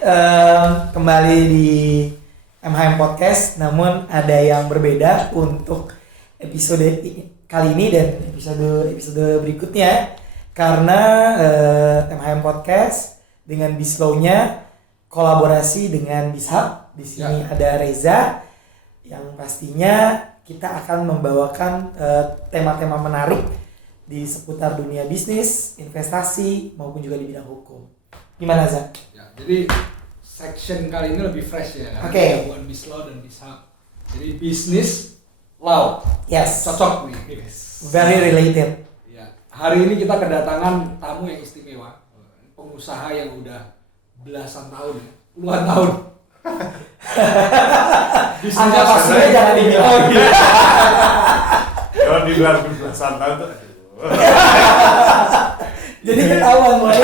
kembali di MHM Podcast, namun ada yang berbeda untuk episode kali ini dan episode berikutnya karena MHM Podcast dengan Bislow-nya kolaborasi dengan Bishub. Di sini ada Reza yang pastinya kita akan membawakan tema-tema menarik di seputar dunia bisnis, investasi maupun juga di bidang hukum. Gimana Zak? Ya, jadi section kali ini lebih fresh ya kan? Oke. Gabungan Bislow dan Bishub. Jadi bisnis law. Yes. Cocok nih. Yes. Very related. Ya. Hari ini kita kedatangan tamu yang istimewa, pengusaha yang udah belasan tahun ya, puluhan tahun. Angka pastinya jangan dibilang. Oh iya. Kalau di luar belasan tahun tuh, Jadi ketahuan mulai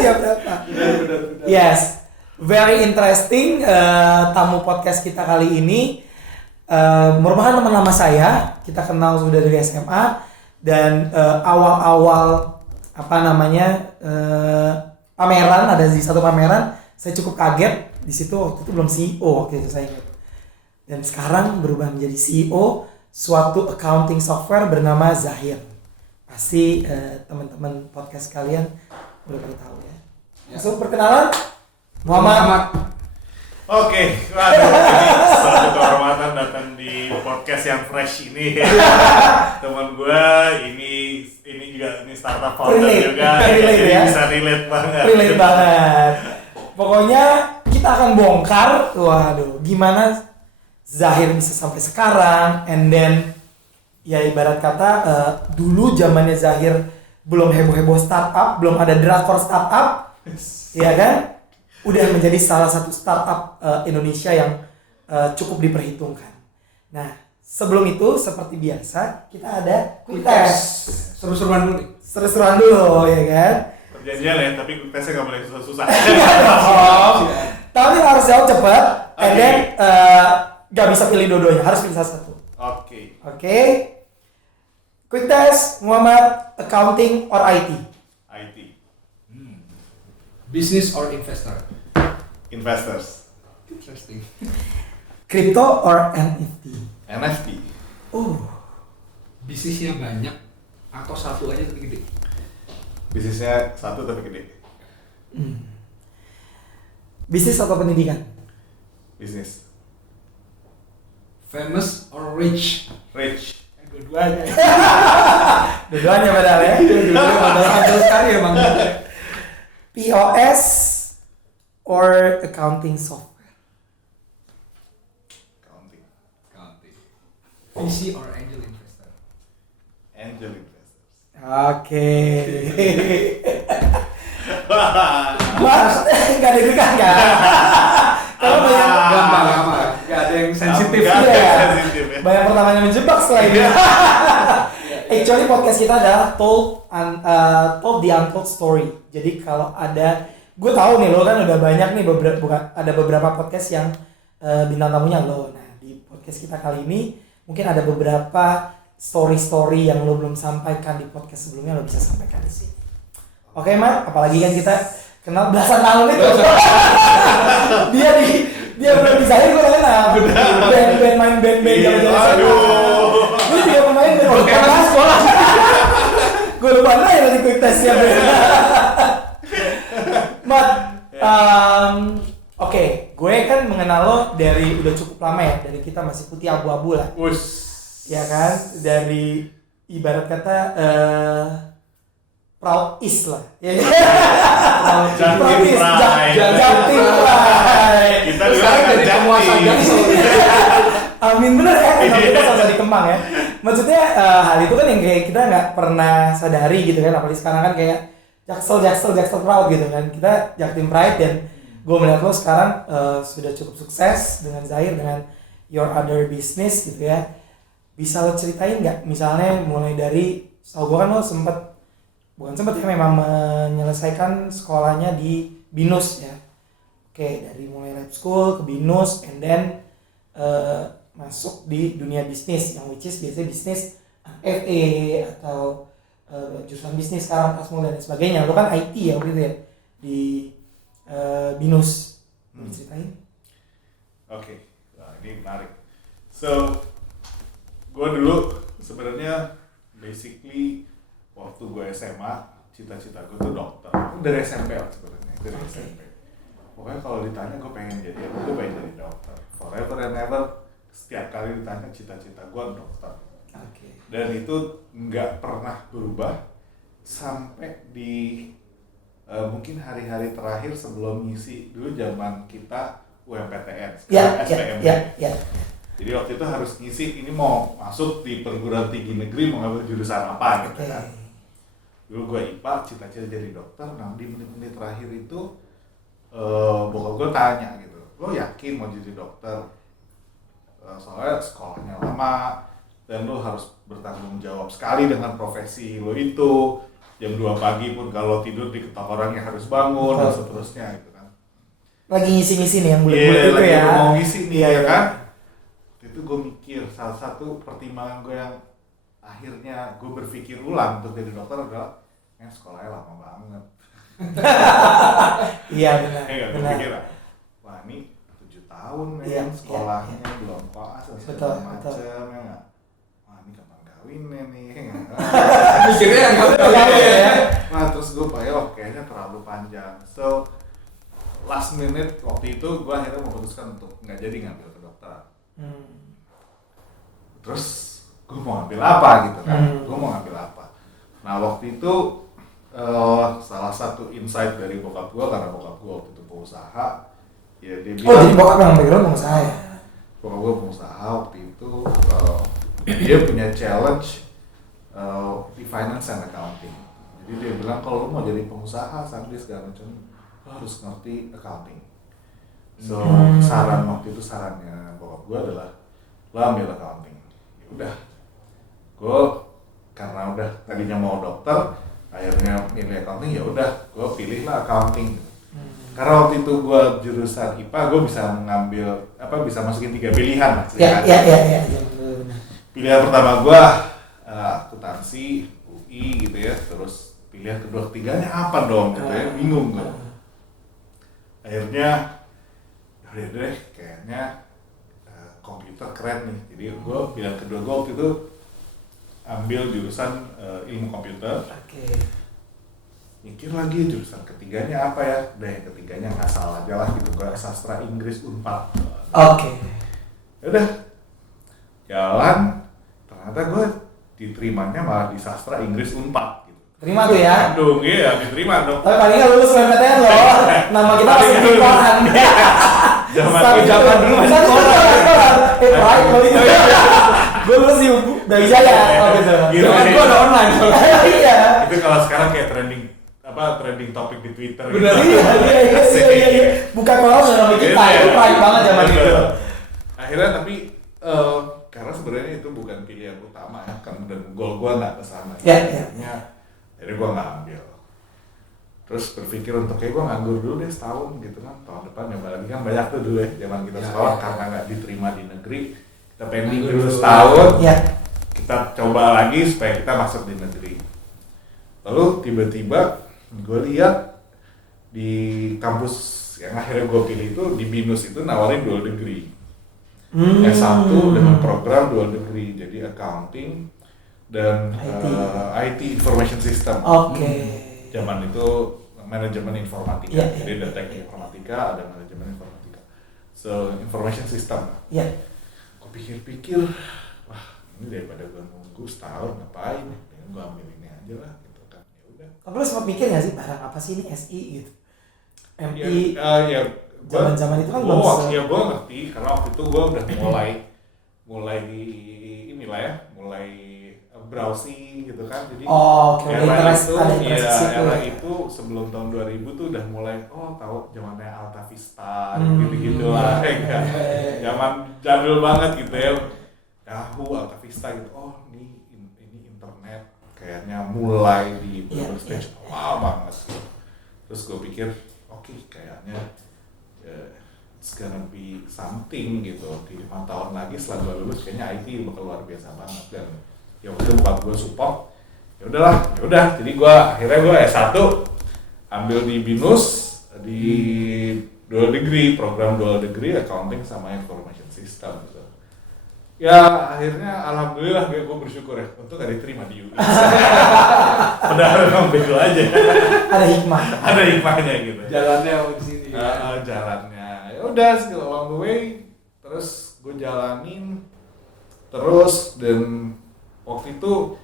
siap berapa. Benar. Yes, very interesting tamu podcast kita kali ini merupakan teman lama saya. Kita kenal sudah dari SMA dan awal-awal pameran, ada di satu pameran saya cukup kaget. Di situ waktu itu belum CEO waktu itu saya ingat. Dan sekarang berubah menjadi CEO suatu accounting software bernama Zahir. Pasti teman-teman podcast kalian udah pada tahu ya. Langsung perkenalan, Muhammad. Oke, waduh, ini suatu kehormatan datang di podcast yang fresh ini. Teman gue ini juga startup founder juga, relate jadi ya? bisa relate banget. Relate banget. Pokoknya kita akan bongkar, waduh, gimana Zahir bisa sampai sekarang, and then ya ibarat kata dulu zamannya Zahir belum heboh-heboh startup, belum ada drakor startup, ya kan? Udah menjadi salah satu startup Indonesia yang cukup diperhitungkan. Nah, sebelum itu seperti biasa kita ada quick test. Seru-seruan dulu nih. Seru-seruan dulu, ya kan? Perjanjian ya, tapi tesnya nggak boleh susah-susah. Tapi harus jawab cepat, and then gak bisa pilih dua-duanya, harus pilih salah satu. Oke. Quick test, Muhammad, accounting or IT? IT. Business or investor? Investors. Interesting. Crypto or NFT? NFT. Bisnisnya banyak atau satu aja tapi gede? Bisnisnya satu tapi gede. Bisnis atau pendidikan? Bisnis. Famous or rich? Rich. Dua-duanya. Dua-duanya padahal ya. Dua-duanya padahal handal sekali emang. POS or accounting software? Accounting. VC or angel investor? Angel investors. Oke. Mas, nggak deg-degan kan? Kalau banyak Gampang. Gak ada yang sensitif. Nggak ada ya. yang sensitif ya. banyak pertanyaan menjebak setelah ini. Actually podcast kita adalah told the untold story. Jadi kalau ada, gue tahu nih lo kan udah banyak nih ada beberapa podcast yang bintang tamunya lo. Nah di podcast kita kali ini mungkin ada beberapa story yang lo belum sampaikan di podcast sebelumnya, lo bisa sampaikan di sini. Oke Mat, apalagi kan kita kenal belasan tahun itu. dia belum bisa gue udah kenal. Main band jalan-jalan. Dia juga pemain band sekolah. Gue lupa ya tadi quick testnya. Mat, oke, gue kan mengenal lo dari udah cukup lama ya, dari kita masih putih abu-abu lah. Ya kan, dari ibarat kata Proud is lah. Ya. Jatim Pride. Kita juga dari penguasa Jaksel. Amin, bener ya, kalau kita sama di Kemang ya. Maksudnya hal itu kan yang kayak kita nggak pernah sadari gitu kan, apalagi sekarang kan kayak Jaksel Proud gitu kan. Kita Jatim Pride dan gue melihat lo sekarang sudah cukup sukses dengan Zahir, dengan your other business gitu ya. Bisa lo ceritain nggak, misalnya mulai dari, tau gue kan lo memang menyelesaikan sekolahnya di BINUS ya. Oke, dari mulai lab school ke BINUS and then masuk di dunia bisnis yang which is biasanya bisnis FA atau jurusan bisnis sekarang Kasmul dan sebagainya. Lo kan IT ya gitu ya di BINUS. Mau diceritain? Oke, nah, ini menarik. So, gue dulu sebenarnya basically waktu gue SMA, cita-cita gue tuh dokter. Dari SMP lah sebenarnya, dari SMP. Pokoknya kalau ditanya gue pengen jadi apa, gue pengen jadi dokter. Forever and ever, setiap kali ditanya cita-cita gue dokter. Oke. Dan itu nggak pernah berubah sampai di mungkin hari-hari terakhir sebelum ngisi dulu zaman kita UMPTN, Ya, SPM. ya. Jadi waktu itu harus ngisi ini mau masuk di perguruan tinggi negeri mau ngambil jurusan apa gitu Oke. kan. Dulu gue IPA, cita-cita jadi dokter. Nah di menit-menit terakhir itu bokap gue tanya gitu, lo yakin mau jadi dokter? Soalnya sekolahnya lama dan lo harus bertanggung jawab sekali dengan profesi lo itu. Jam 2 pagi pun kalau tidur diketok orang yang harus bangun dan seterusnya gitu kan. Lagi ngisi-ngisi nih yang bulat-bulat Iya, itu lagi ya. mau ngisi nih Iya, ya iya. kan. Itu gue mikir, salah satu pertimbangan gue yang akhirnya gue berpikir ulang untuk jadi dokter adalah sekolahnya lama banget. Iya benar. Gue Benar. pikir, wah ini 7 tahun Iya, sekolahnya iya. belum pas dan Betul, segala betul. macam ya nggak? Wah ini kapan kawinnya nih? Mikirnya yang nggak tahu Iya, ya. iya. Nah terus gue bayar, kayaknya terlalu panjang. So last minute waktu itu gue akhirnya memutuskan untuk nggak jadi ngambil kedokteran. Terus gue mau ngambil apa gitu kan? Gue mau ngambil apa? Nah waktu itu salah satu insight dari bokap gue, karena bokap gue waktu itu pengusaha, ya dia Oh jadi bokap yang background pengusaha ya? bokap gue pengusaha waktu itu, dia punya challenge di finance and accounting. Jadi dia bilang kalau lo mau jadi pengusaha, sambil segala macam, lo harus ngerti accounting. So saran waktu itu, sarannya bokap gue adalah lo ambil accounting. Ya udah, gue karena udah tadinya mau dokter, akhirnya milih accounting. Ya udah, gue pilihlah accounting. Karena waktu itu gue jurusan IPA, gue bisa mengambil bisa masukin 3 pilihan lah. Iya. Pilihan pertama gue akuntansi, UI gitu ya. Terus pilihan kedua ketiganya apa dong gitu ya, bingung gue. Akhirnya udah deh, kayaknya komputer keren nih. Jadi gue pilihan kedua gue waktu itu ambil jurusan ilmu komputer. Oke. Mikir lagi jurusan ketiganya apa ya? Udah yang ketiganya nggak salah aja lah gitu, gue sastra Inggris Unpad. Oke. Udah jalan, ternyata gue diterimanya malah di sastra Inggris Unpad gitu. Terima tuh ya. Bandung, iya diterima dong. Tapi paling nggak lulus SNMPTN loh. Nama kita masih di koran. Zaman dulu masih koran. Baik kalau itu. Gue lulus di dari Jaya. Oh gitu. Gitu. Zaman gua ada online. Iya. Itu kalau sekarang kayak trending topik di Twitter. Bener. Gitu. Iya. Buka koran udah nama kita. Itu pride banget zaman Betul. itu. Akhirnya tapi karena sebenarnya itu bukan pilihan utama ya, kan, dan goal gue nggak kesana. Iya. Jadi gue nggak ambil. Terus berpikir untuk kayak gue nganggur dulu deh setahun gitu kan, tahun depan nyoba lagi kan, banyak tuh dulu ya zaman kita sekolah karena nggak diterima di negeri, kita pending dulu setahun, Iya. kita coba lagi supaya kita masuk di negeri. Lalu tiba-tiba gue lihat di kampus yang akhirnya gue pilih itu, di BINUS itu nawarin dual degree. S1 dengan program dual degree, jadi accounting dan IT information system. Oke. Zaman itu manajemen informatika, Iya, jadi iya, ada teknik informatika, ada manajemen informatika. So information system. Iya. Aku pikir-pikir, wah ini daripada gue nunggu setahun ngapain? Gue ambil ini aja lah, gitu kan. Ya udah. Tapi lu sempat mikir nggak sih barang apa sih ini SI gitu? MI. Ya, Zaman-zaman itu kan gue belum ya gue ngerti karena waktu itu gue udah mulai di inilah ya, mulai browsing gitu kan. Jadi Oh, oke. era itu, Ada interest di situ. era itu sebelum tahun 2000 tuh udah mulai tahu zamannya Alta Vista gitu-gitu lah, ya kan. Zaman jadul banget gitu ya. Yahoo, Alta Vista gitu. Oh, ini internet kayaknya mulai di stage awal banget. Terus gue pikir, oke, kayaknya it's gonna be something gitu. Di 5 tahun lagi setelah gue lulus kayaknya IT bakal luar biasa banget, dan ya waktu itu buat gue support. Ya udah. Jadi gue akhirnya S1 ambil di BINUS di dual degree, program dual degree accounting sama information system gitu. Ya akhirnya alhamdulillah gue bersyukur ya, untuk gak diterima di UI. Padahal memang bego aja. Ada hikmah. Ada hikmahnya gitu. Jalannya di sini. Jalannya. Ya udah along the way, terus gue jalanin terus, dan waktu itu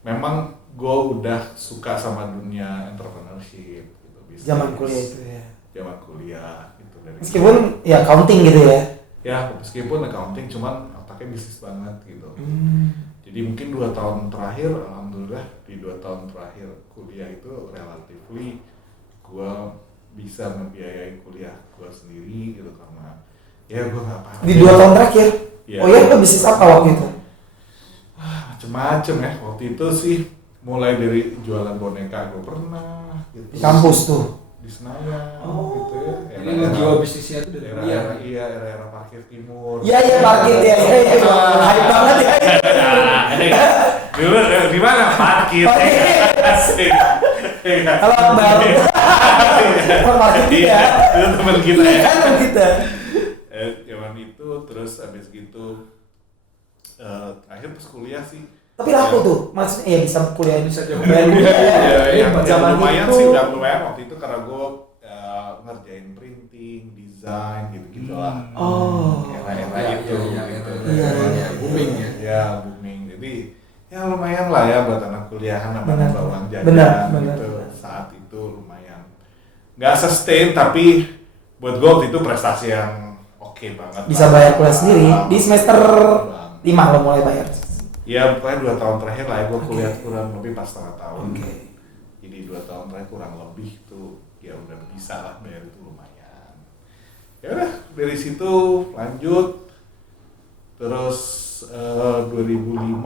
memang gue udah suka sama dunia entrepreneurship gitu, bisnis. Zaman kuliah itu ya. Zaman kuliah gitu dari. Meskipun ya accounting gitu ya. Ya meskipun accounting, cuman otaknya bisnis banget gitu. Jadi mungkin 2 tahun terakhir, alhamdulillah di 2 tahun terakhir kuliah itu relatively gue bisa membiayai kuliah gue sendiri gitu, karena ya gue nggak paham. Di 2 tahun terakhir? Ya. Oh ya, lo bisnis apa waktu itu? Macem-macem ya, waktu itu sih mulai dari jualan boneka gue pernah gitu. Di kampus tuh? Di Senayan Oh. gitu ya. Jadi lo jiwa bisnisnya itu dari kuliah. Era parkir timur. Iya parkir ya. Hype banget ya. Dulu di mana parkir? Asik. Kalau baru parkir ya. Itu teman kita ya. Iya kan kita. Zaman itu terus abis gitu akhir pas kuliah sih. Tapi laku tuh, maksudnya ya bisa kuliah Bisa jauh. bayar Yang zaman lumayan itu. sih, udah lumayan waktu itu karena gue ngerjain printing, desain gitu-gitu lah. Oh. Era-era itu gitu. Iya. Booming ya. Ya booming. Jadi ya lumayan lah ya buat anak kuliahan, Benar. bawa uang jajan Benar. gitu. Saat itu lumayan. Nggak sustain, tapi buat gue waktu itu prestasi yang oke banget. Bisa bayar kuliah sendiri. Di semester 5 lo mulai bayar. Ya pokoknya 2 tahun terakhir lah ya, gue kuliah kurang lebih pas setengah tahun. Oke. Jadi 2 tahun terakhir kurang lebih tuh ya udah bisa lah bayar itu lumayan. Ya udah dari situ lanjut terus 2005.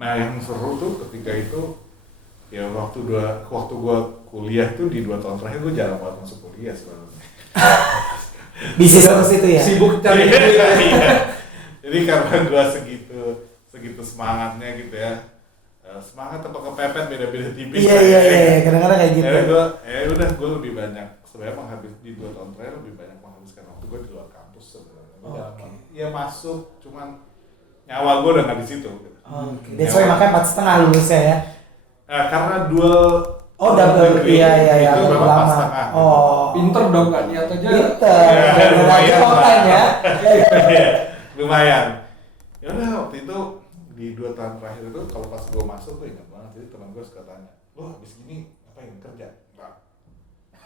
Nah yang seru tuh ketika itu ya waktu gue kuliah tuh di 2 tahun terakhir gue jarang banget masuk kuliah sebenarnya. Bisnis terus itu ya. Sibuk cari Iya, duit. iya. Jadi karena gue segitu semangatnya gitu ya, semangat apa kepepet beda-beda tipis. Iya. Kadang-kadang kayak gitu. Gue lebih banyak sebenarnya di 2 tahun terakhir lebih banyak menghabiskan waktu gue di luar kampus sebenarnya. Ya masuk, cuman nyawa gue udah nggak di situ. Gitu. Oke. That's why makanya 4,5 lulusnya ya. Karena dual. Oh double, iya. Itu memang lama. 4,5. Oh. Pinter dong kan niat aja. Pinter. Lumayan. Makanya. Lumayan. Ya udah waktu itu di 2 tahun terakhir itu kalau pas gue masuk gue ingat banget, jadi teman gue suka tanya, lo habis gini ngapain kerja? Enggak.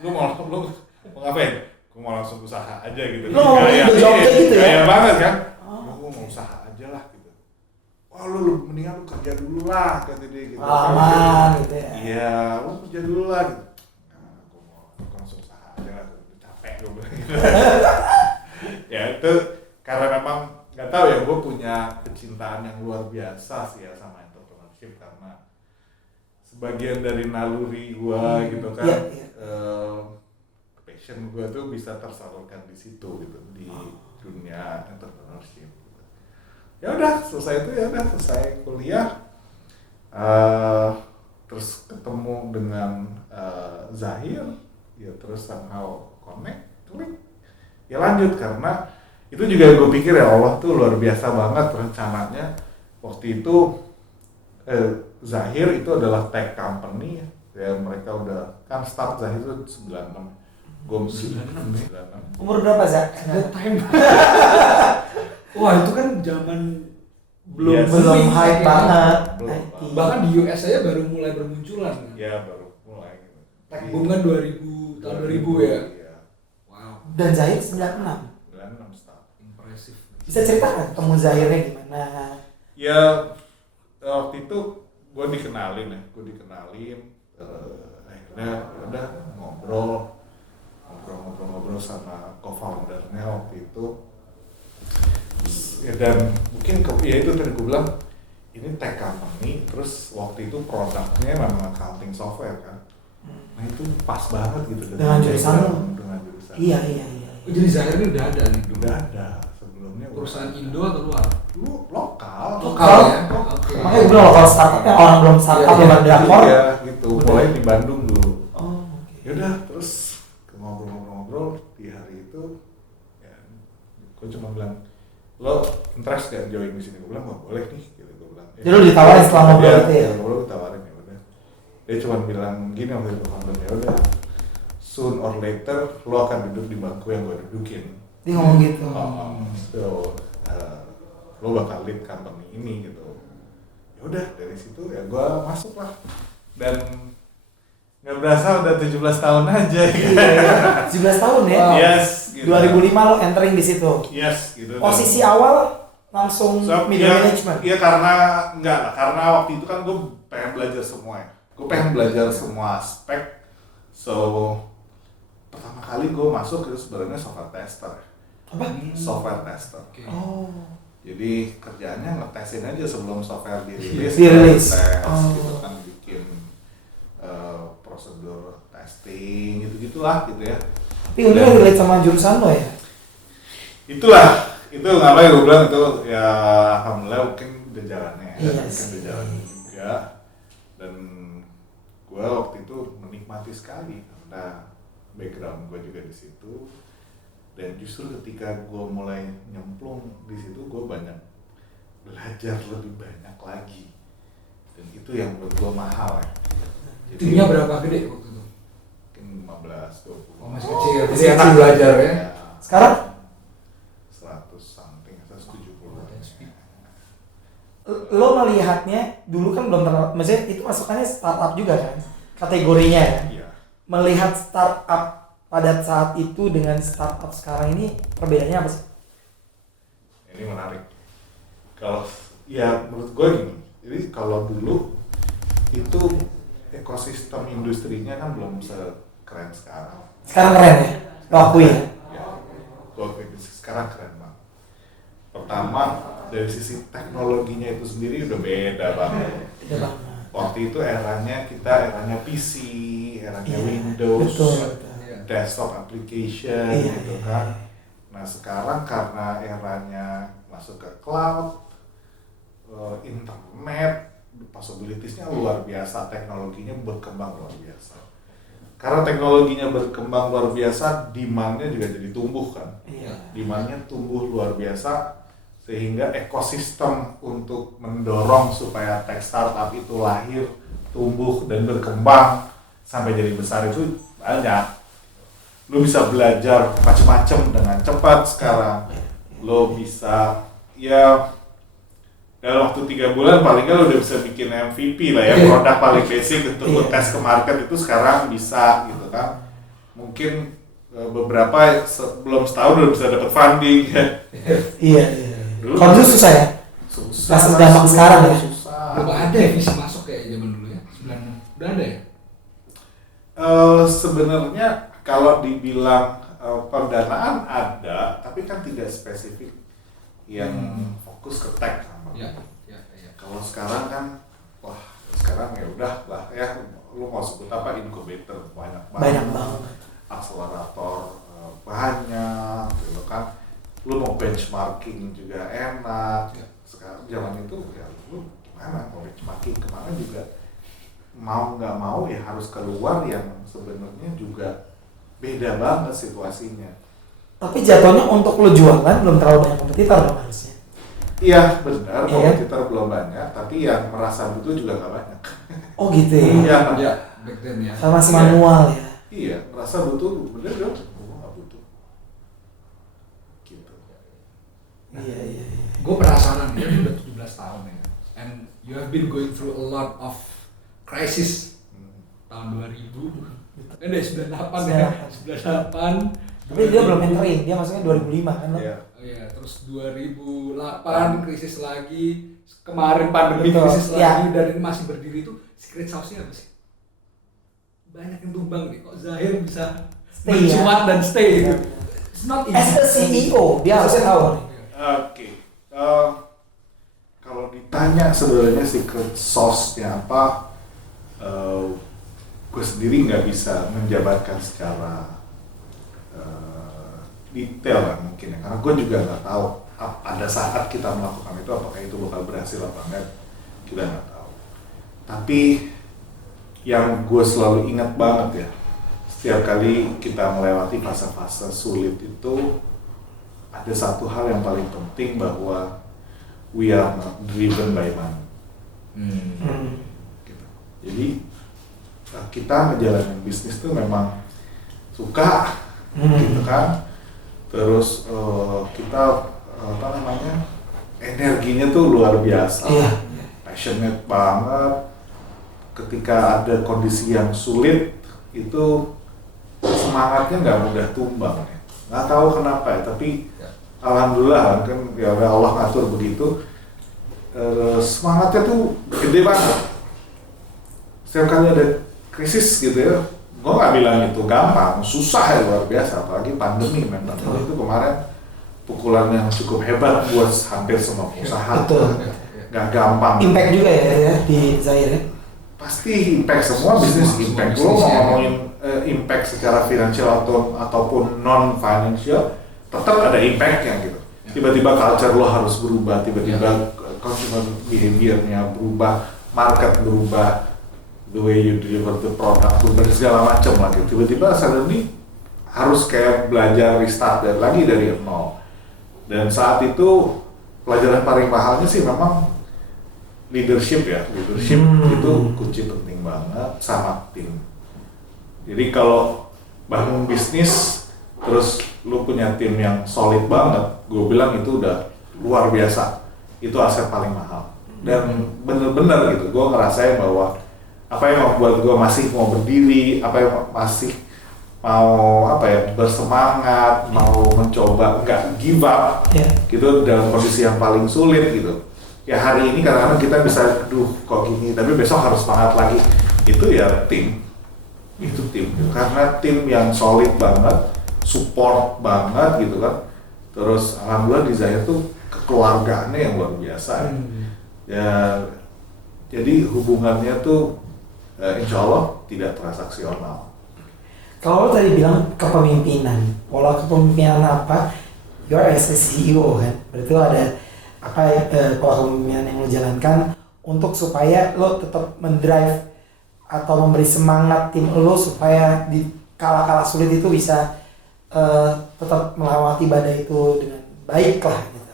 Lu mau ngapain? Gue mau langsung usaha aja gitu. Lo udah jawab kayak gitu ya? Iya banget kan? Gue mau usaha aja lah gitu. Wah lu mendingan lu kerja dulu lah kata dia gitu. Aman gitu ya. Iya, lu kerja dulu lah gitu. Nah, gue mau langsung usaha aja lah, udah capek gue bilang gitu. Ya itu karena memang nggak tahu ya, gue punya kecintaan yang luar biasa sih ya sama entrepreneurship, karena sebagian dari naluri gue gitu kan. Iya. Passion gue tuh bisa tersalurkan di situ gitu, di dunia entrepreneurship gitu. Ya udah selesai kuliah, terus ketemu dengan Zahir ya, terus somehow connect, klik ya lanjut, karena itu juga gue pikir ya Allah tuh luar biasa banget rencananya. Waktu itu Zahir itu adalah tech company ya, mereka udah kan start Zahir itu 96, gue 96. Umur berapa Zak? Time. Wah itu kan zaman belum Yes. Belum booming, hype ya. banget. Belum. IT. Bahkan di US aja baru mulai bermunculan kan. Ya baru mulai gitu. Tech boom kan 2000 tahun 2000 ya. Iya. Wow, Dan Zahir 96. 96 start. impresif. Bisa ceritakan ketemu Zahirnya gimana? Ya waktu itu gue dikenalin, akhirnya udah ngobrol sama co-foundernya waktu itu. Ya, dan mungkin ya itu tadi gue bilang ini tech company, terus waktu itu produknya memang accounting software kan. Nah itu pas banget gitu Dengan jurusan lo? Dengan jurusan. Iya. Oh, jadi Zahir ini udah ada nih dulu. Udah ada sebelumnya. Perusahaan Indo atau luar? Lu lokal Ya. Oke. Makanya gue bilang kalau startupnya orang belum startup Iya, belum ada drakor. Iya gitu, mulai di Bandung dulu. Oh, oke. Ya udah gak join di sini? Gue bilang nggak boleh nih, gitu gue bilang. Jadi lu ditawarin setelah ngobrol itu ya? Gue ditawarin ya udah. Dia cuma bilang gini waktu itu founder, ya udah. Soon or later lo akan duduk di bangku yang gue dudukin. Dia ngomong gitu. So lo bakal lead company ini gitu. Ya udah dari situ ya gue masuk lah. Dan nggak berasa udah 17 tahun aja. Iya, 17 tahun ya? Wow. Yes. Gitu. 2005 lo entering di situ. Yes gitu. Posisi awal langsung middle management. Iya karena enggak lah, karena waktu itu kan gue pengen belajar semua ya. Gue pengen belajar semua aspek. So pertama kali gue masuk itu sebenarnya software tester. Apa? Software tester. Oke. Oh. Jadi kerjaannya ngetesin aja sebelum software dirilis. Dirilis. Tes, Oh. gitu kan bikin prosedur testing gitu-gitulah gitu ya. Tapi udah relate sama jurusan lo ya? Itulah, itu ngapa ya gue bilang itu ya alhamdulillah mungkin udah jalannya ya, Iya mungkin udah jalan juga. Dan gue waktu itu menikmati sekali karena background gue juga di situ. Dan justru ketika gue mulai nyemplung di situ gue banyak belajar lebih banyak lagi. Dan itu yang menurut gue mahal ya. Timnya berapa gede waktu itu? Mungkin 15-20. Oh, masih kecil, jadi enak belajar ya. Sekarang? 100 something, 170. Lo melihatnya dulu kan belum terlalu, maksudnya itu masukannya startup juga kan? Kategorinya ya? Iya. Melihat startup pada saat itu dengan startup sekarang ini perbedaannya apa sih? Ini menarik. Kalau ya menurut gue gini, jadi kalau dulu itu ekosistem industrinya kan belum sekeren sekarang. Sekarang keren ya? Lo akui ya? Ya, gue akuin sekarang keren banget. Pertama dari sisi teknologinya itu sendiri udah beda banget. Beda banget. Waktu itu eranya PC, eranya Iya, Windows, betul. desktop application Iya, gitu iya. kan. Nah sekarang karena eranya masuk ke cloud, internet, possibilities-nya luar biasa, teknologinya berkembang luar biasa. Karena teknologinya berkembang luar biasa, demand-nya juga jadi tumbuh kan. Iya. Demand-nya tumbuh luar biasa, sehingga ekosistem untuk mendorong supaya tech startup itu lahir, tumbuh, dan berkembang sampai jadi besar itu banyak. Lo bisa belajar macam-macam dengan cepat sekarang. Lo bisa ya dalam waktu 3 bulan paling nggak lo udah bisa bikin MVP lah ya, produk paling basic untuk lo tes ke market itu sekarang bisa gitu kan. Mungkin beberapa belum setahun udah bisa dapat funding ya. Iya. Kalau dulu susah ya? Susah. Gak segampang sekarang ya? Susah. Belum ada ya visi masuk kayak zaman dulu ya? 9 udah ada ya? Sebenarnya kalau dibilang pendanaan ada, tapi kan tidak spesifik yang fokus ke tech. Iya. Kalau sekarang kan, wah sekarang ya udah lah ya, lu mau sebut apa, incubator banyak Banyak banget. akselerator banyak, gitu kan. Lu mau benchmarking juga enak. Sekarang zaman itu ya lu gimana mau benchmarking kemana juga mau nggak mau ya harus keluar yang sebenarnya juga beda banget situasinya. Tapi jatuhnya untuk lo jualan belum terlalu banyak kompetitor dong harusnya. Iya benar, Iya. kompetitor belum banyak, tapi yang merasa butuh juga nggak banyak. Oh gitu ya? Iya. Iya, back then ya. Sama masih manual ya? Iya, merasa butuh, bener dong, gue nggak butuh. Gitu. Iya. Gue penasaran, dia udah 17 tahun ya. And you have been going through a lot of crisis. Tahun 2000. Kan dari 98 ya. 98. Tapi dia belum entering, dia maksudnya 2005 kan lo? Iya. Oh iya, terus 2008 krisis lagi, kemarin pandemi Betul, krisis iya. lagi, dan ini masih berdiri itu secret sauce-nya apa sih? Banyak yang tumbang nih, kok Zahir bisa Stay, mencuat ya? dan stay Iya. gitu. It's not easy. As a CEO, dia harusnya tahu nih. Oke. Kalau ditanya sebenarnya secret sauce-nya apa, gue sendiri nggak bisa menjabarkan secara detail lah mungkin ya, karena gue juga nggak tahu pada saat kita melakukan itu apakah itu bakal berhasil apa enggak, kita nggak tahu. Tapi yang gue selalu ingat banget ya, setiap kali kita melewati fase-fase sulit itu ada satu hal yang paling penting, bahwa we are not driven by money. Gitu. Jadi kita ngejalanin bisnis tuh memang suka, gitu kan. Terus kita energinya tuh luar biasa, passionate banget. Ketika ada kondisi yang sulit itu semangatnya nggak mudah tumbang. Nggak tahu kenapa ya, tapi alhamdulillah kan ya Allah ngatur begitu. Semangatnya tuh gede banget. Setiap kali ada krisis gitu ya, gue nggak bilang itu gampang, susah ya, luar biasa. Apalagi pandemi memang itu kemarin pukulan yang cukup hebat buat hampir semua usaha. Nggak gampang. Impact juga ya di Zahir ya? Pasti impact, semua bisnis impact. Lo mau ngomongin impact secara finansial ataupun non financial, tetap ada impactnya gitu. Tiba-tiba culture lo harus berubah, tiba-tiba consumer behaviornya berubah, market berubah, the way you deliver the product berubah, segala macam lah gitu. Tiba-tiba suddenly harus kayak belajar restart lagi dari nol. Dan saat itu pelajaran paling mahalnya sih memang leadership ya. Leadership itu kunci penting banget sama tim. Jadi kalau bangun bisnis terus lu punya tim yang solid banget, gue bilang itu udah luar biasa. Itu aset paling mahal. Dan bener-bener gitu, gue ngerasain bahwa apa yang membuat gue masih mau berdiri, apa yang masih mau bersemangat, mau mencoba, nggak give up, gitu dalam kondisi yang paling sulit gitu. Ya hari ini kadang-kadang kita bisa, kok gini, tapi besok harus semangat lagi. Itu ya tim, itu tim. Karena tim yang solid banget, support banget gitu kan. Terus alhamdulillah di Zahir tuh kekeluargaannya yang luar biasa. Ya, jadi hubungannya tuh insya Allah tidak transaksional. Kalau tadi bilang kepemimpinan, pola kepemimpinan apa? You are as a CEO kan, berarti lo ada pola kepemimpinan yang lo jalankan untuk supaya lo tetap mendrive atau memberi semangat tim lo supaya di kala-kala sulit itu bisa tetap melewati badai itu dengan baik lah gitu.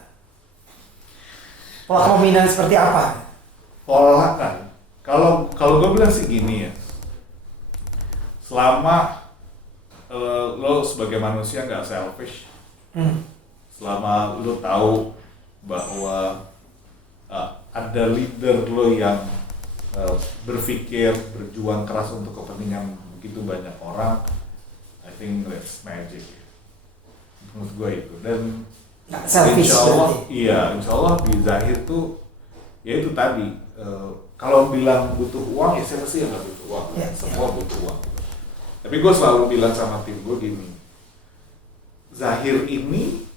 Pola kepemimpinan seperti apa? Pola kan, kalau gue bilang sih gini ya, selama lo sebagai manusia nggak selfish, selama lo tahu bahwa ada leader lo yang berpikir, berjuang keras untuk kepentingan begitu banyak orang, I think that's magic. Menurut gue itu. Dan selfish insya Allah di Zahir tuh ya itu tadi, kalau bilang butuh uang ya siapa sih yang nggak butuh uang, semua butuh uang. Tapi gue selalu bilang sama tim gue gini, Zahir ini,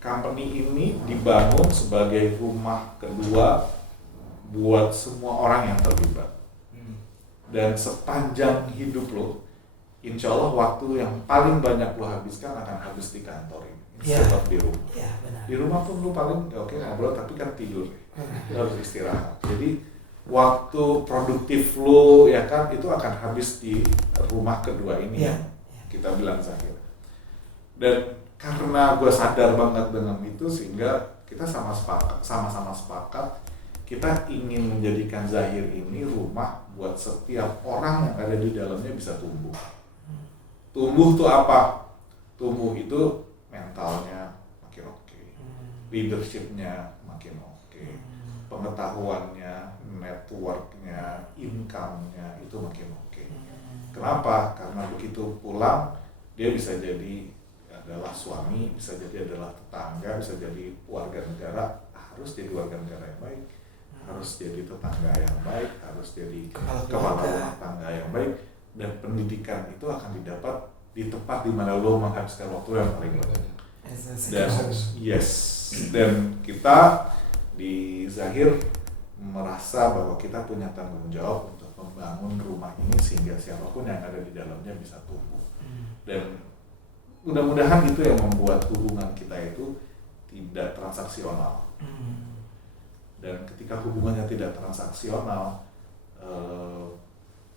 company ini dibangun sebagai rumah kedua buat semua orang yang terlibat. Dan sepanjang hidup lo, insya Allah waktu yang paling banyak lo habiskan akan habis di kantor ini, instead di rumah. Di rumah pun lo paling oke ngobrol, tapi kan tidur, lo harus istirahat. Jadi waktu produktif lo ya kan itu akan habis di rumah kedua ini, kita bilang Zahir. Dan karena gue sadar banget dengan itu, sehingga kita sama-sama sepakat kita ingin menjadikan Zahir ini rumah buat setiap orang yang ada di dalamnya bisa tumbuh. Tumbuh tuh apa? Tumbuh itu mentalnya makin oke, leadershipnya makin oke, pengetahuannya, networknya, income-nya itu makin oke. Kenapa? Karena begitu pulang dia bisa jadi adalah suami, bisa jadi adalah tetangga, bisa jadi warga negara, harus jadi warga negara yang baik, harus jadi tetangga yang baik, harus jadi kepala rumah tangga yang baik, dan pendidikan itu akan didapat di tempat di mana lo menghabiskan waktu yang paling banyak. Dan kita di Zahir merasa bahwa kita punya tanggung jawab untuk membangun rumah ini sehingga siapapun yang ada di dalamnya bisa tumbuh. Dan mudah-mudahan itu yang membuat hubungan kita itu tidak transaksional. Dan ketika hubungannya tidak transaksional,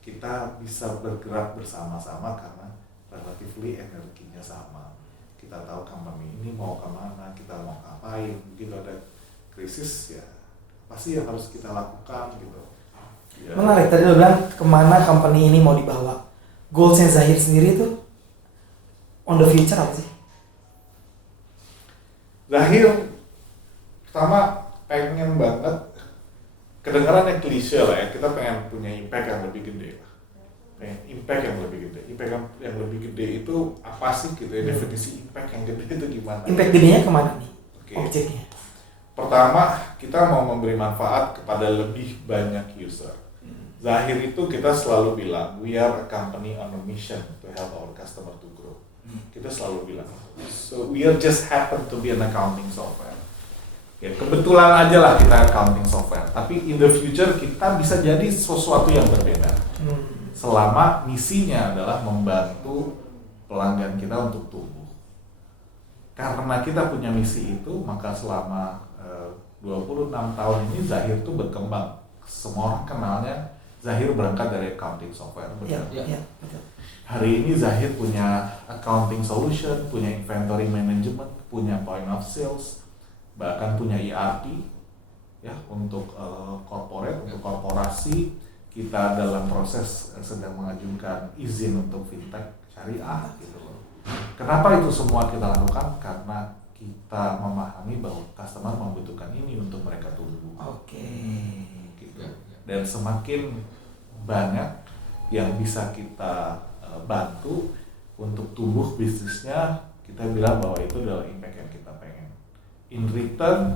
kita bisa bergerak bersama-sama karena relatively energinya sama. Kita tahu company ini mau kemana, kita mau ngapain. Begitu ada krisis ya apa sih yang harus kita lakukan gitu. Ya. Menarik, tadi lo bilang kemana company ini mau dibawa. Goalsnya Zahir sendiri itu on the future apa sih? Zahir pertama pengen banget, kedengarannya klise lah ya, kita pengen punya impact yang lebih gede lah. Pengen impact yang lebih gede. Impact yang lebih gede itu apa sih gitu ya, definisi impact yang gede itu gimana? Impact gedenya kemana nih? Oke. Objeknya. Pertama, kita mau memberi manfaat kepada lebih banyak user. Zahir itu kita selalu bilang, we are a company on a mission to help our customer to grow. Kita selalu bilang, so we are just happen to be an accounting software. Ya, kebetulan aja lah kita accounting software, tapi in the future kita bisa jadi sesuatu yang berbeda. Selama misinya adalah membantu pelanggan kita untuk tumbuh. Karena kita punya misi itu, maka selama 26 tahun ini Zahir itu berkembang. Semua orang kenalnya Zahir berangkat dari accounting software. Iya, Iya. iya, betul. Hari ini Zahir punya accounting solution, punya inventory management, punya point of sales, bahkan punya ERP ya untuk corporate, untuk korporasi. Kita dalam proses sedang mengajukan izin untuk fintech syariah gitu loh. Kenapa itu semua kita lakukan? Karena kita memahami bahwa customer membutuhkan ini untuk mereka tumbuh. Oke. Gitu. Dan semakin banyak yang bisa kita bantu untuk tumbuh bisnisnya, kita bilang bahwa itu adalah impact yang kita pengen. In return,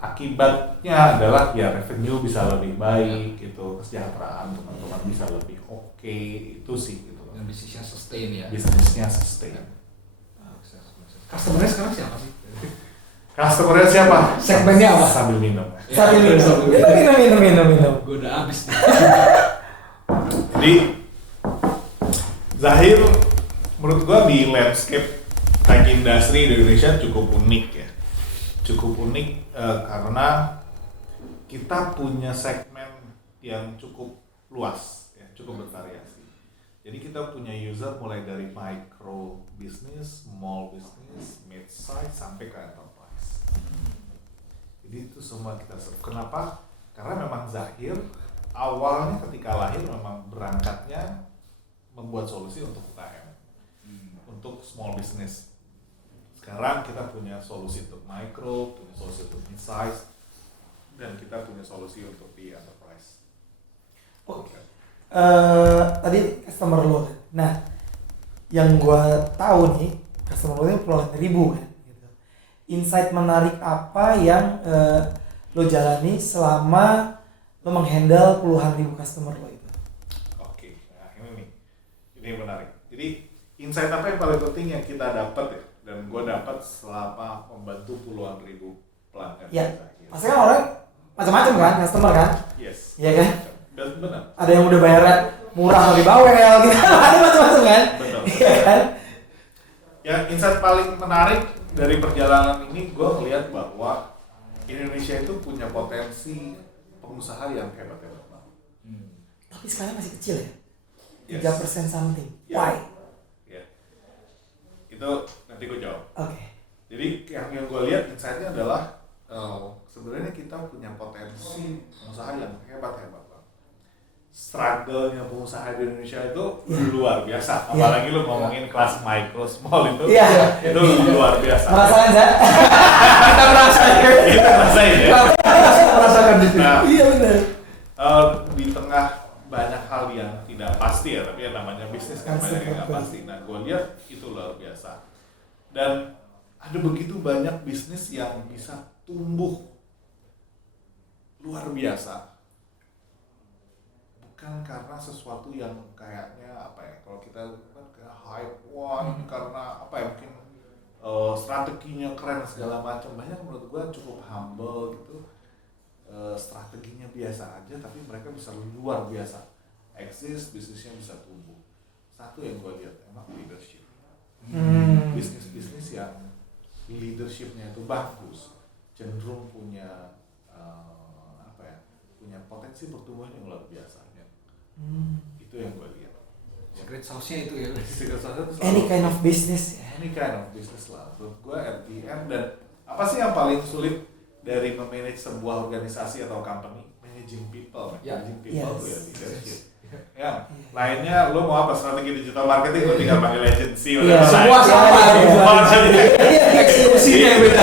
akibatnya adalah ya revenue bisa lebih baik, gitu, kesejahteraan teman-teman bisa lebih oke, itu sih gitu loh. Dan bisnisnya sustain ya. Bisnisnya sustain. Customer-nya sekarang siapa sih? Customer-nya siapa? Segmennya apa? Sambil minum. Sambil minum. Gue udah habis nih. Jadi Zahir menurut gua di landscape tech industry di Indonesia cukup unik ya. Cukup unik karena kita punya segmen yang cukup luas ya, cukup bervariasi. Jadi kita punya user mulai dari micro business, small business, mid size sampai ke enterprise. Jadi itu semua kita serve. Kenapa? Karena memang Zahir awalnya ketika lahir memang berangkatnya membuat solusi untuk UKM, untuk small business. Sekarang kita punya solusi untuk micro, punya solusi untuk mid size, dan kita punya solusi untuk di enterprise. Oke. Tadi customer lo kan. Nah, yang gua tahu nih, customer lo itu puluhan ribu kan. Gitu. Insight menarik apa yang lo jalani selama lo menghandle puluhan ribu customer lo itu? Oke, nah ini menarik. Jadi insight apa yang paling penting yang kita dapat ya, dan gue dapat selama membantu puluhan ribu pelanggan. Ya, pasti kan orang macam-macam kan, customer kan? Yes. Iya kan? Dan benar. Ada yang udah bayarnya murah lebih bawel gitu, ada macam-macam kan? Betul. Iya kan? Yang insight paling menarik dari perjalanan ini, gue melihat bahwa Indonesia itu punya potensi pengusaha yang hebat-hebat banget. Tapi sekarang masih kecil ya? Yes. 3% something. Ya. Why? Ya. Itu nanti gue jawab. Oke. Jadi yang gue lihat insight-nya adalah sebenarnya kita punya potensi pengusaha yang hebat-hebat banget. Struggle-nya pengusaha di Indonesia itu luar biasa. Apalagi lu ngomongin kelas micro, small itu, itu luar biasa. Merasakan Zak? Kita merasakan. Kita rasain ya. Merasakan di sini. Nah, Iya benar. di tengah banyak hal yang tidak pasti ya, tapi yang namanya bisnis kan banyak yang nggak pasti. Nah, gue lihat itu luar biasa. Dan ada begitu banyak bisnis yang bisa tumbuh luar biasa. Bukan karena sesuatu yang kayaknya apa ya, kalau kita kan kayak hype, wah ini karena apa ya, mungkin strateginya keren segala macam. Banyak menurut gue cukup humble gitu. Strateginya biasa aja tapi mereka bisa luar biasa eksis, bisnisnya bisa tumbuh. Satu yang gue lihat emang leadership. Bisnis-bisnis yang leadershipnya itu bagus cenderung punya apa ya, punya potensi pertumbuhan yang luar biasa. Itu yang gue lihat. Secret sauce-nya itu ya. Secret sauce itu Any kind of business ya. Any kind of business lah. Menurut gue at the end, dan apa sih yang paling sulit dari memanage sebuah organisasi atau company, managing people, managing people tuh ya leadership. Ya, lainnya lo mau apa strategi digital marketing, lo tinggal panggil agency, semua sama, eksekusinya yang beda.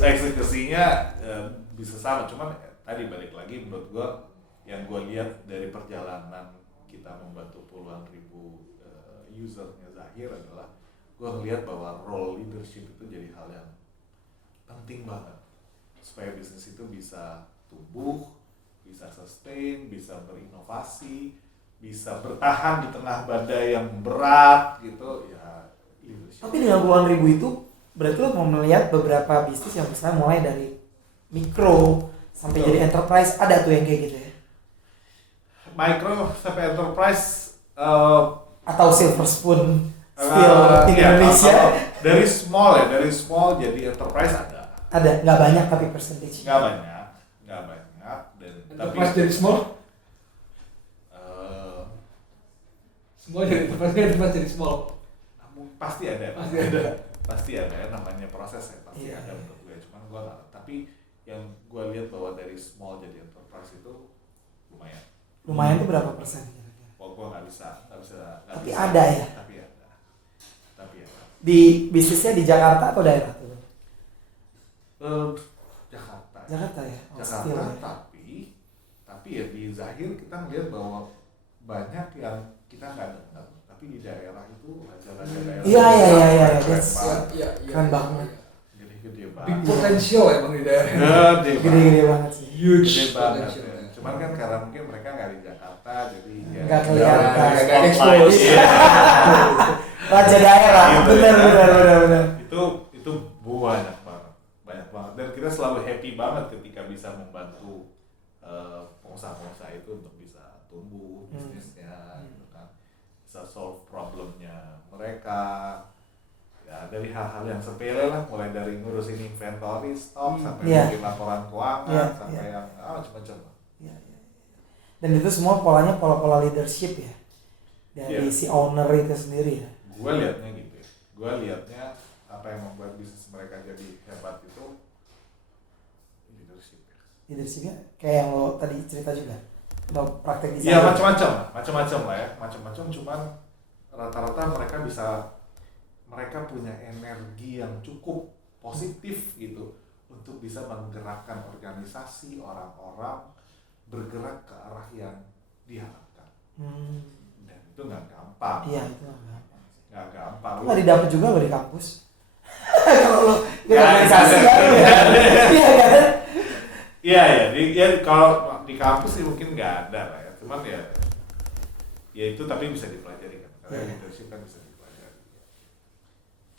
Eksekusinya bisa sama, cuman tadi balik lagi menurut gua yang gua lihat dari perjalanan kita membantu puluhan ribu usernya Zahir adalah gua ngelihat bahwa role leadership itu jadi hal yang penting banget supaya bisnis itu bisa tumbuh, bisa sustain, bisa berinovasi, bisa bertahan di tengah badai yang berat gitu ya, leadership. Tapi dengan puluhan ribu itu berarti lo mau melihat beberapa bisnis yang misalnya mulai dari mikro sampai jadi enterprise, ada tuh yang kayak gitu ya? Micro sampai enterprise atau silver spoon still di Indonesia? Dari small jadi enterprise ada, nggak banyak tapi percentage nggak banyak dan Enterprise dari small? Semua dari enterprise dari small? Pasti ada namanya proses ya, pasti ada menurut gue, cuman gue nggak, tapi yang gue lihat bahwa dari small jadi enterprise itu lumayan tuh berapa persen? Gue nggak bisa tapi ada ya? Tapi ada Di bisnisnya di Jakarta atau daerah tuh? Jakarta ya? Jakarta Ya. tapi ya di Zahir kita melihat bahwa banyak yang kita nggak dengar, tapi di daerah itu raja-raja daerah Iya, keren banget. Gede Big banget, potential emang di daerah. Gede banget sih. Huge banget potential. ya. Cuman kan karena mungkin mereka nggak di Jakarta, jadi ya Nggak kelihatan. Nggak expose. Raja daerah, Gitu, benar. itu banyak banget dan kita selalu happy banget ketika bisa membantu pengusaha-pengusaha itu untuk bisa tumbuh bisnisnya gitu kan, bisa solve problemnya mereka ya, dari hal-hal yang sepele lah, mulai dari ngurusin inventory, stok, sampai bikin laporan keuangan, sampai yang macam-macam. Dan itu semua polanya pola-pola leadership ya dari si owner itu sendiri ya. Gue liatnya gitu ya, gue liatnya apa yang membuat bisnis mereka jadi hebat itu leadershipnya kayak yang lo tadi cerita juga atau praktek di iya macam-macam lah ya, cuman rata-rata mereka punya energi yang cukup positif gitu untuk bisa menggerakkan organisasi, orang-orang bergerak ke arah yang diharapkan. Dan itu nggak gampang. Iya, itu nggak gampang. Nggak didapat juga lo di kampus. Kalau lo organisasi kan, iya kan? Iya, kalau di kampus sih mungkin nggak ada lah ya. Cuman ya itu tapi bisa dipelajari kan. Karena leadership kan bisa dipelajari.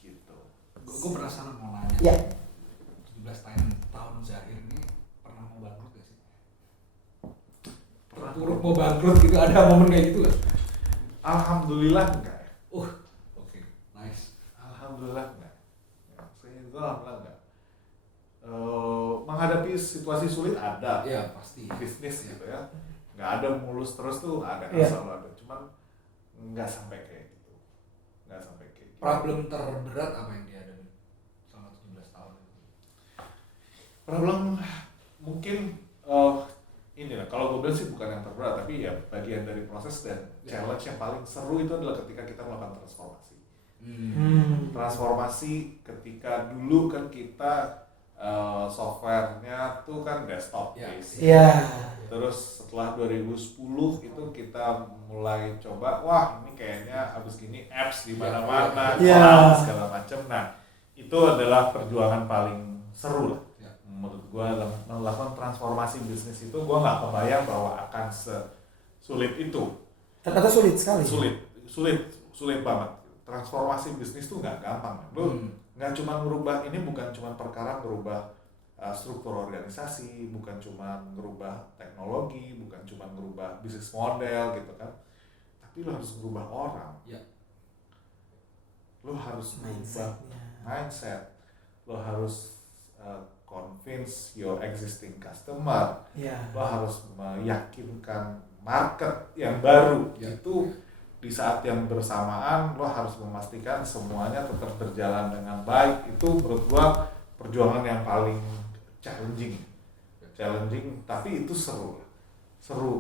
Gitu. Gue penasaran mau nanya. Iya. 17 tahun Zahir ini pernah mau bangkrut gak sih? Pernah mau bangkrut gitu, ada momen kayak gitu gak? Alhamdulillah enggak ya. Oke, nice. Alhamdulillah enggak. Alhamdulillah enggak. Menghadapi situasi sulit ada. Iya, pasti. Bisnis gitu ya. Nggak ada mulus terus tuh, ada selalu ada. Cuman nggak sampai kayak gitu. Problem terberat apa yang dihadapi selama 17 tahun itu? Problem mungkin ini lah, kalau gue bilang sih bukan yang terberat, tapi ya bagian dari proses dan challenge yang paling seru itu adalah ketika kita melakukan transformasi. Transformasi ketika dulu kan kita softwarenya tuh kan desktop based. Terus setelah 2010 itu kita mulai coba, wah ini kayaknya abis gini apps di mana-mana, segala macam. Nah, itu adalah perjuangan paling seru lah. Menurut gue melakukan transformasi bisnis itu gue nggak kebayang bahwa akan sesulit itu. Ternyata sulit sekali. Sulit banget. Transformasi bisnis tuh nggak gampang. Lu nggak cuma merubah, ini bukan cuma perkara merubah struktur organisasi, bukan cuma merubah teknologi, bukan cuma merubah bisnis model gitu kan. Tapi lo harus merubah orang. Lo harus merubah mindset. Lo harus convince your existing customer. Lo harus meyakinkan market yang baru. Itu di saat yang bersamaan lo harus memastikan semuanya tetap berjalan dengan baik. Itu menurut gua perjuangan yang paling challenging tapi itu seru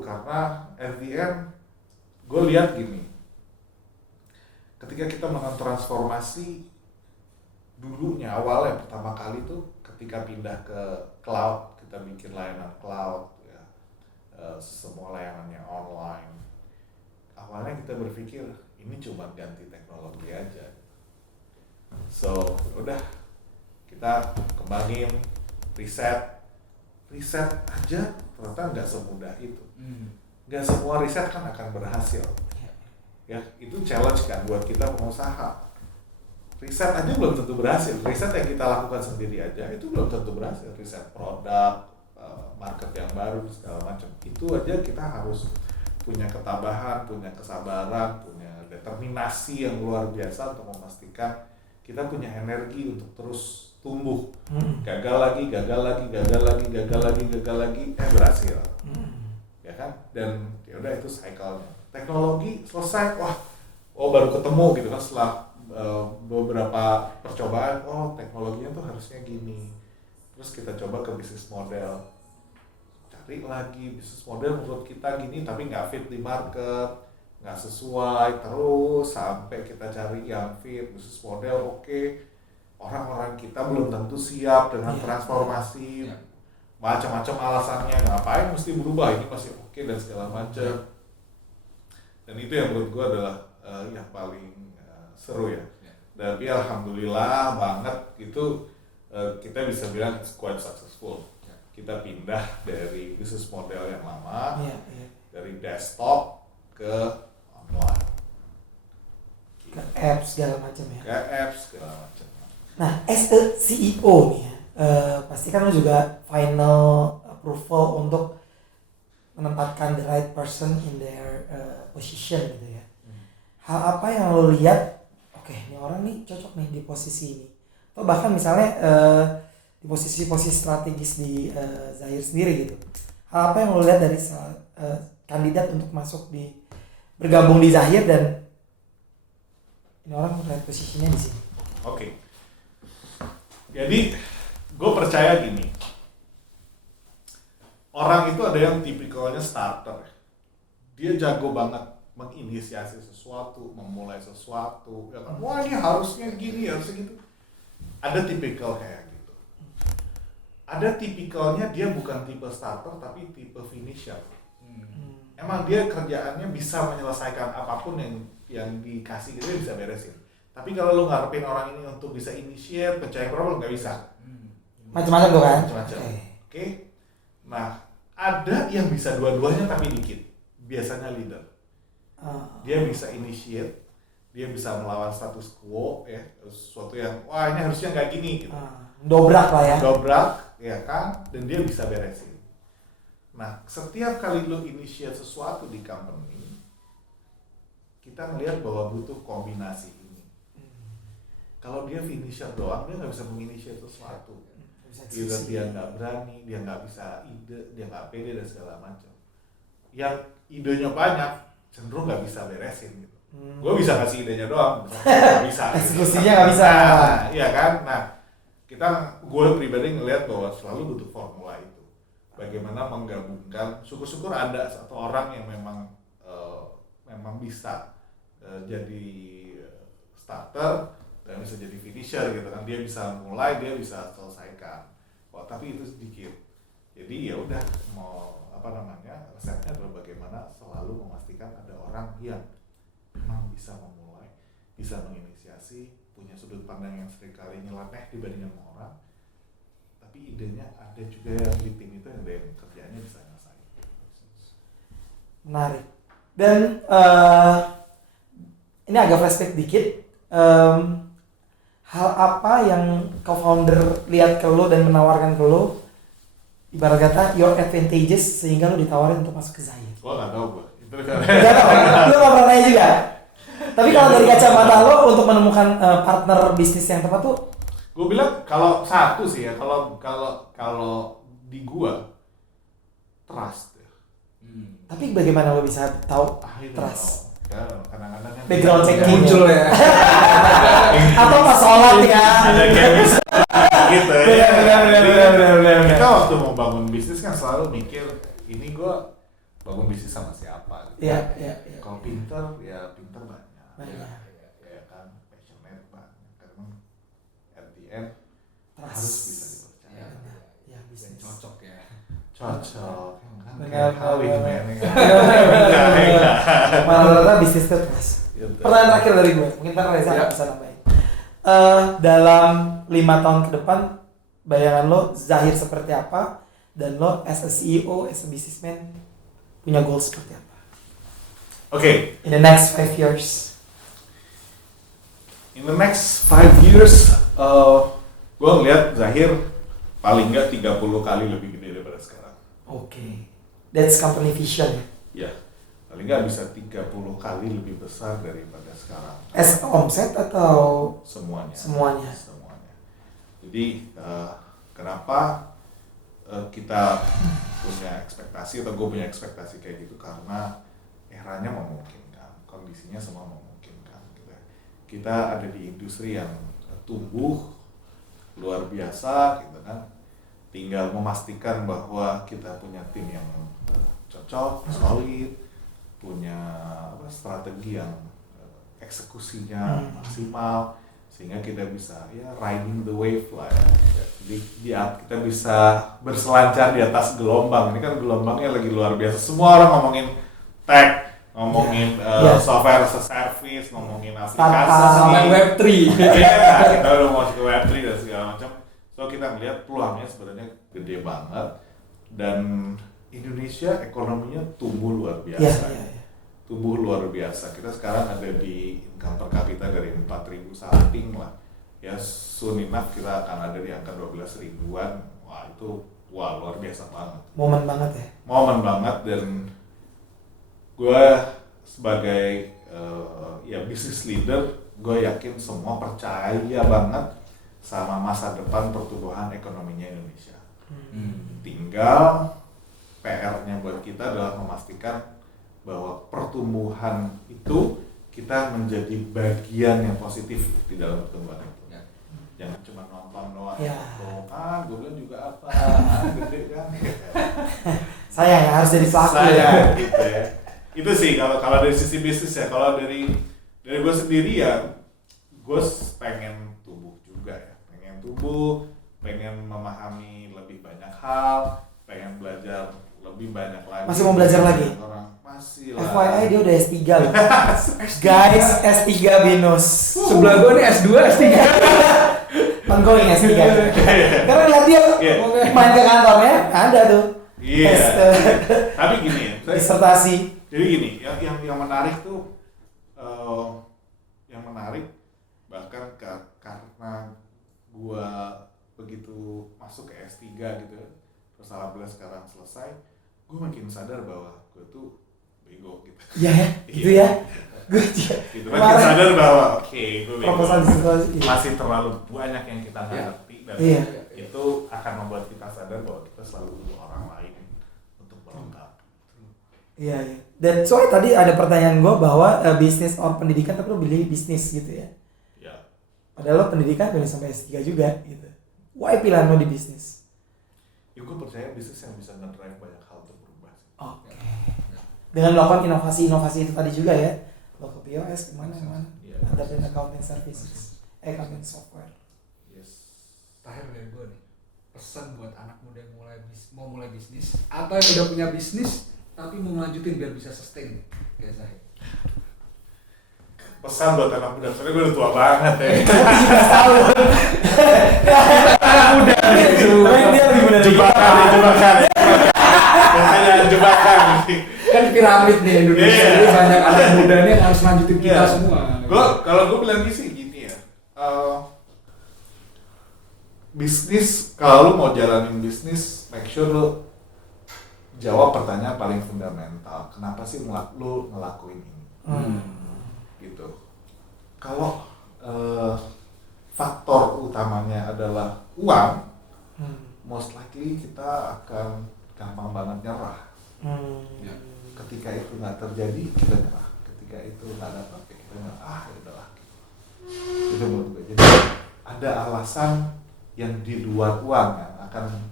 karena at the end gue lihat gini, ketika kita melakukan transformasi dulunya awalnya pertama kali tuh ketika pindah ke cloud, kita bikin layanan cloud ya, semua layanannya online. Awalnya kita berpikir ini cuma ganti teknologi aja, so udah kita kembangin, riset aja ternyata nggak semudah itu. Nggak semua riset kan akan berhasil ya, itu challenge kan buat kita pengusaha. Riset aja belum tentu berhasil, riset yang kita lakukan sendiri aja itu belum tentu berhasil, riset produk, market yang baru segala macam, itu aja kita harus punya ketabahan, punya kesabaran, punya determinasi yang luar biasa untuk memastikan kita punya energi untuk terus tumbuh. Gagal lagi, berhasil. Ya kan? Dan ya udah itu cycle-nya. Teknologi selesai, baru ketemu gitu kan setelah beberapa percobaan, teknologinya tuh harusnya gini. Terus kita coba ke bisnis model. Cari lagi bisnis model menurut kita gini tapi nggak fit di market, nggak sesuai, terus sampai kita cari yang fit bisnis model. Oke. Orang-orang kita belum tentu siap dengan transformasi, macam-macam alasannya, ngapain mesti berubah, ini masih oke dan segala macam. Dan itu yang menurut gue adalah yang paling seru ya. Tapi alhamdulillah banget itu kita bisa bilang it's quite successful. Kita pindah dari bisnis model yang lama, dari desktop ke online, ke apps segala macam ya. Nah, as a CEO nih ya, pasti kan lo juga final approval untuk menempatkan the right person in their position gitu ya. Hal apa yang lo lihat, oke, ini orang nih cocok nih di posisi ini. Atau bahkan misalnya di posisi-posisi strategis di Zahir sendiri gitu. Hal apa yang lo lihat dari kandidat untuk masuk bergabung di Zahir dan ini orang right positionnya di sini. Oke. Jadi gue percaya gini, orang itu ada yang tipikalnya starter, dia jago banget menginisiasi sesuatu, memulai sesuatu, ya kan? Wah ini harusnya gini, harusnya gitu. Ada tipikal kayak gitu. Ada tipikalnya dia bukan tipe starter tapi tipe finisher. Emang dia kerjaannya bisa menyelesaikan apapun yang dikasih, dia bisa beresin. Tapi kalau lu ngarepin orang ini untuk bisa initiate, pecahin problem, nggak bisa. Macam-macam tuh kan? Macam-macam. Oke. Nah, ada yang bisa dua-duanya tapi dikit. Biasanya leader. Dia bisa initiate, dia bisa melawan status quo, ya, sesuatu yang, ini harusnya nggak gini. Gitu. Dobrak lah ya. Dobrak, ya kan? Dan dia bisa beresin. Nah, setiap kali lu initiate sesuatu di company, kita ngelihat bahwa butuh kombinasi. Kalau dia finisher doang, dia nggak bisa menginitiate sesuatu. Either dia nggak berani, dia nggak bisa ide, dia nggak pede dan segala macam. Yang idenya banyak, cenderung nggak bisa beresin gitu. Gue bisa ngasih idenya doang, nggak bisa. Eksekusinya nggak bisa. Iya kan? Nah, gue pribadi ngelihat bahwa selalu butuh formula itu. Bagaimana menggabungkan, syukur-syukur ada satu orang yang memang bisa jadi starter dan bisa jadi finisher gitu kan, dia bisa mulai, dia bisa selesaikan. Tapi itu sedikit. Jadi ya udah, resepnya adalah bagaimana selalu memastikan ada orang yang memang bisa memulai, bisa menginisiasi, punya sudut pandang yang seringkali nyeleneh dibandingkan sama orang. Tapi idenya ada juga yang di tim itu yang kerjanya bisa nyelesain. Menarik. Dan ini agak flashback dikit. Hal apa yang co-founder lihat ke lo dan menawarkan ke lo, ibarat kata your advantages sehingga lo ditawarin untuk masuk ke Zahir? Gua nggak tahu gue. Gak tahu, lo nggak pernah nanya juga. Tapi kalau dari kacamata lo untuk menemukan partner bisnis yang tepat tuh, gue bilang kalau satu sih ya, kalau di gua trust ya. Tapi bagaimana lo bisa tahu trust? Ya, kadang-kadang background checking muncul ya. atau pas sholat ya. Ada kayak gitu ya. Benar. Kita waktu mau bangun bisnis kan selalu mikir ini gue bangun bisnis sama siapa. Iya. Kalau pinter ya pinter banyak. Banyak. Ya kan passionate banyak. Karena at the end Trust. harus bisa dipercaya. Ya bisnis. Cocok ya. Cocok. Kan Benar, kayak kawin benar. men. Malah bisnis itu trust. Pertanyaan terakhir dari gue, mungkin ntar Reza Ya. bisa nambahin. Dalam 5 tahun ke depan, bayangan lo Zahir seperti apa, dan lo as a CEO, as a businessman punya goal seperti apa? Oke. In the next 5 years. In the next 5 years, gue ngeliat Zahir paling nggak 30 kali lebih gede daripada sekarang. Oke. That's company vision. Ya, paling nggak bisa 30 kali lebih besar daripada sekarang. As omset atau Semuanya. semuanya? Semuanya. Jadi, kenapa kita punya ekspektasi atau gue punya ekspektasi kayak gitu? Karena eranya memungkinkan, kondisinya semua memungkinkan. Gitu. Kita ada di industri yang tumbuh luar biasa, gitu kan. Tinggal memastikan bahwa kita punya tim yang cocok, solid, punya strategi yang eksekusinya maksimal, sehingga kita bisa ya riding the wave lah ya. Jadi kita bisa berselancar di atas gelombang. Ini kan gelombangnya lagi luar biasa. Semua orang ngomongin tech, ngomongin software as a service, ngomongin aplikasi, Sama Web3. Iya, kita udah mau ke Web3 dan segala macam. So kita melihat peluangnya sebenarnya gede banget, dan Indonesia ekonominya tumbuh luar biasa. Tumbuh luar biasa. Kita sekarang ada di income per kapita dari 4.000 something lah. Ya soon enough kita akan ada di angka 12 ribuan. Wah itu luar biasa banget. Momen banget ya? Momen banget, dan gue sebagai business leader, gue yakin semua percaya banget sama masa depan pertumbuhan ekonominya Indonesia. Tinggal PR-nya buat kita adalah memastikan bahwa pertumbuhan itu kita menjadi bagian yang positif di dalam pertumbuhan itu. Jangan cuma nonton doang. Gue bilang juga apa, gede kan. Saya yang harus jadi pelaku. Gitu ya. Itu sih kalau dari sisi bisnis ya. Kalau dari gue sendiri ya, gue pengen tumbuh juga ya. Pengen memahami lebih banyak hal, pengen belajar lebih banyak lagi. Masih mau belajar lagi? Masih lah. FYI dia udah S3 loh. Guys, S3 Binus. Sebelah gue nih S2, S3. Ongoing S3. Karena lihat dia main ke kantornya ada tuh. Iya. Tapi gini ya. Disertasi. Jadi gini, yang menarik tuh, yang menarik bahkan karena gua begitu masuk ke S3 gitu, terus alhamdulillah sekarang selesai, gua makin sadar bahwa gua tuh bego gitu. Iya ya, gitu ya. Gue juga. Gitu, makin sadar bahwa gua bego. Proposal disertasi. Masih terlalu banyak yang kita nggak ngerti, dan itu akan membuat kita sadar bahwa kita selalu butuh orang lain untuk melengkapi. Iya. Dan soalnya tadi ada pertanyaan gue bahwa bisnis or pendidikan, tapi lo pilih bisnis gitu ya. Iya. Padahal lo pendidikan udah sampai S3 juga gitu. Why pilihan lo di bisnis? Ya gue percaya bisnis yang bisa nge-drive banyak hal untuk berubah. Oke. Dengan melakukan inovasi-inovasi itu tadi juga ya. Lo ke POS kemana-mana. Ada dan accounting services, accounting software. Yes. Terakhir dari gue nih, pesan buat anak muda yang mau mulai bisnis atau yang udah punya bisnis tapi mau ngelanjutin biar bisa sustain kayak saya. Pesan buat anak muda, soalnya gue udah tua banget ya. 17 tahun. Anak muda gitu. Tapi dia lebih muda dari Jebakan. Makanya jebakan. Kan piramid nih Indonesia, Iya. jadi banyak anak muda nih yang harus lanjutin kita semua. Kalau gue bilang sih gini ya, bisnis, kalau lu mau jalanin bisnis, make sure lu jawab pertanyaan paling fundamental. Kenapa sih lu ngelakuin ini? Gitu. Kalau faktor utamanya adalah uang, most likely kita akan gampang banget nyerah. Ya. Ketika itu nggak terjadi, kita nyerah. Ketika itu nggak dapat, Dengan ya udahlah. Itu menurut gue. Jadi ada alasan yang di luar uang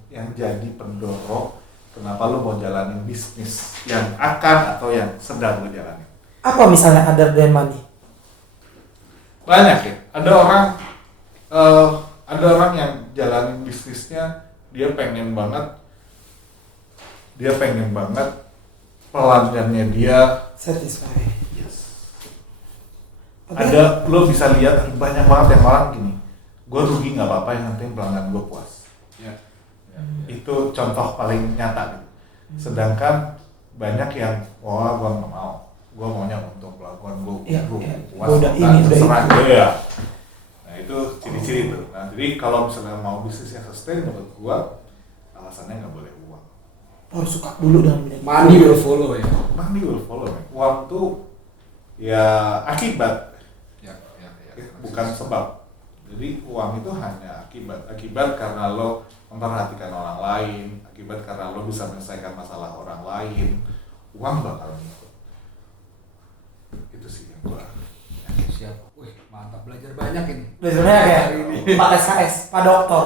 yang jadi pendorong kenapa lu mau jalanin bisnis yang akan atau yang sedang lu jalanin. Apa misalnya other than money? Banyak ya. Ada orang yang jalanin bisnisnya dia pengen banget pelanggannya dia Satisfy. yes. Ada lo bisa lihat banyak banget yang orang gini, gue rugi nggak apa-apa yang penting pelanggan gue puas. Ya. Itu contoh paling nyata gitu. Sedangkan banyak yang wah gue nggak mau, gue maunya untuk pelanggan gue puas. Udah ini terserah udah gue ya. Nah itu ciri-ciri tuh. Nah jadi kalau misalnya mau bisnis yang sustain menurut gue alasannya nggak boleh uang. Harus suka dulu dengan bidang Money will follow ya. Money will follow. Man. Uang tuh ya akibat, Ya. bukan sebab. Jadi uang itu hanya akibat karena lo memperhatikan orang lain, akibat karena lo bisa menyelesaikan masalah orang lain, uang bakal ngikut. Itu sih yang gua. Siap. Wih, mantap, belajar banyak ini. Biasanya kayak Pak SKS, Pak Dokter.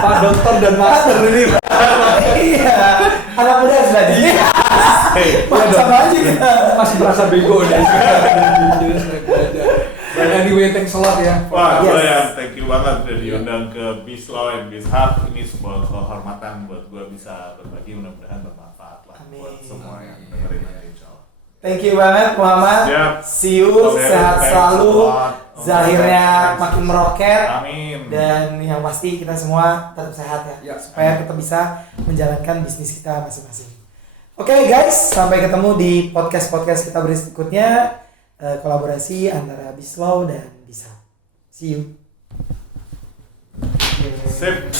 Pak Dokter dan Master ini. Iya, anak muda harus belajar. Sama aja kita. Masih merasa bego deh. Jelas belajar. Dan anyway, thanks a lot ya. Wah, Yes. ya, thank you banget udah diundang ke Bislaw and Bizhub. Ini sebuah kehormatan buat gua bisa berbagi, mudah-mudahan bermanfaat lah buat Amin. semua yang dengerin nanti insyaallah. Thank you banget Muhammad. Siap. See you, Oke, sehat thanks selalu. a lot. Zahirnya Thanks. makin meroket. Amin. Dan yang pasti kita semua tetap sehat ya, Ya. supaya kita bisa menjalankan bisnis kita masing-masing. Oke guys, sampai ketemu di podcast-podcast kita berikutnya, kolaborasi antara Bislaw dan Bizhub. See you. Sip.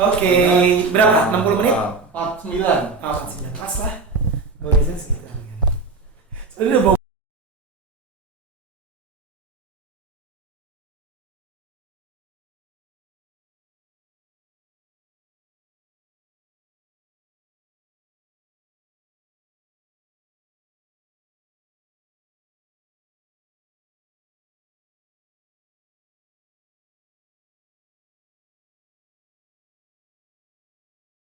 Oke, berapa? 60 menit? 49. Oh, 49 pas lah. Gue biasanya segitu. Soalnya udah